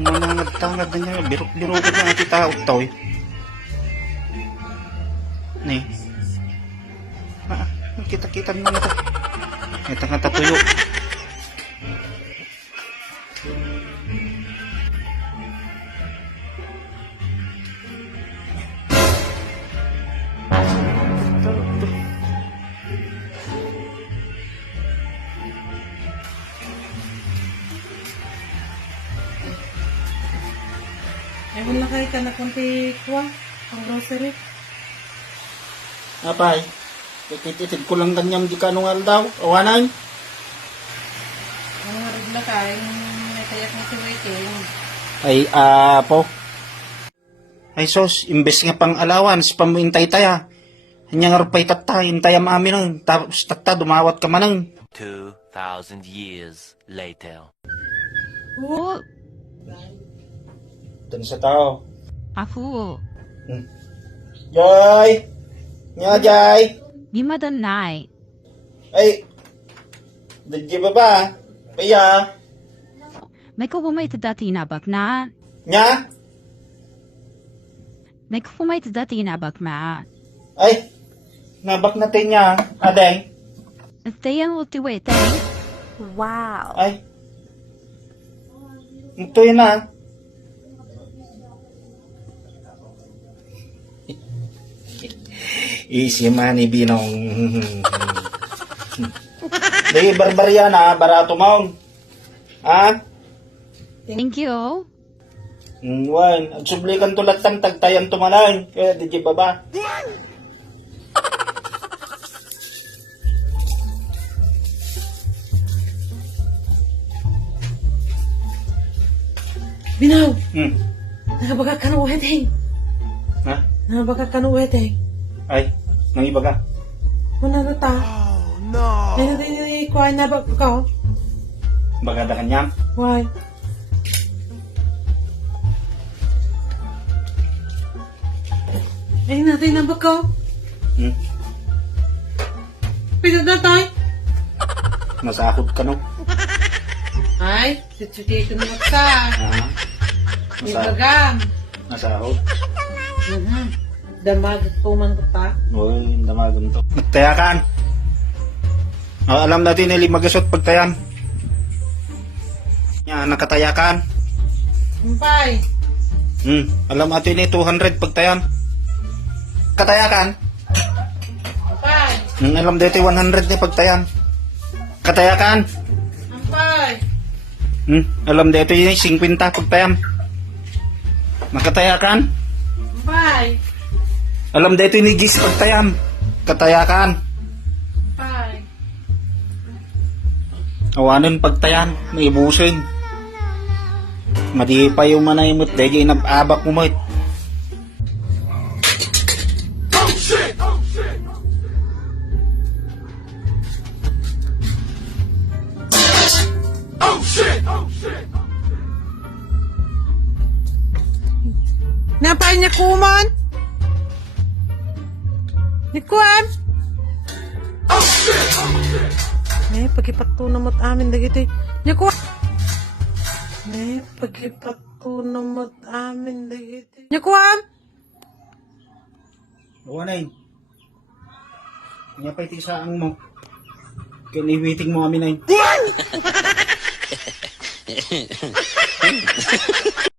Tumangad-tangad na niya. Birok-birok na ati tao to eh. Ni. Kita-kita mo na ito. Ito nga tatuyo. Ay, wala kayo ka na kunti kuha ang grocery. Apay, tititid ko lang kanyang di ka nung aldaw. Awanan. Ang mga regla ka, yung may kayak na si Waiting. Ay, po. Ay, sos, imbes nga pang allowance, pamuintay taya. Hanyang arupay tatta, intayam amin ang, tapos tatta, dumawat ka manang. 2,000 years later. Oo. Dun sa tao. Afu, Joy! Nya, Joy! Bimadan night. Ay, dadya ba ba? Paya? May kupumay dati nabak na. Nya? May kupumay dati nabak ma. Ay, nabak natin niya, adeng. Tayan ulti Waiting. Ay. Ito yun na. Easy money, binong. Di, barbarya na, barato maong. Ha? Thank you. Wan, ang sublikan tulat tam, tagtayan tumalay. Kaya di baba. Binaw! Hmm. Nakabaga ka na Waiting. Ha? Nakabaga ka na Waiting. Ay, nangiba ka. Wala na ta. Oh, no. Ay, natin yung ikuha na ba ka? Bagada kanyang. Why? Ay, natin na ba ka? Hmm. Pinag na tayo. Masahod ka no. Ay, situation mo ka. Ha? Ibagam. Masahod. Damag puman ka pa. Uy, damagan to. Tayakan. Alam natin na limagasot pagtayan. Yan, nakatayakan. Kumpay. Alam natin ni 200 pagtayan. Katayakan. Kumpay. Alam dito 100 ni pagtayan. Katayakan. Kumpay. Alam dito yung 50 pagtayan. Nakatayakan. Kumpay. Alam dito yung gis pagtayan. Katayakan. Kumpay. Awanin pagtayan. May ibusin. Madi pa yung manayimot. Dahil yung nababak mo mo. Napay niya kuman? Nikuan? Pagipato na mo't amin dagiti. Nikuan? Pagipato na mo't amin dagiti. Nikuan? Awanin. Nga pa itisaang mo. Kiniwiting mo amin ay.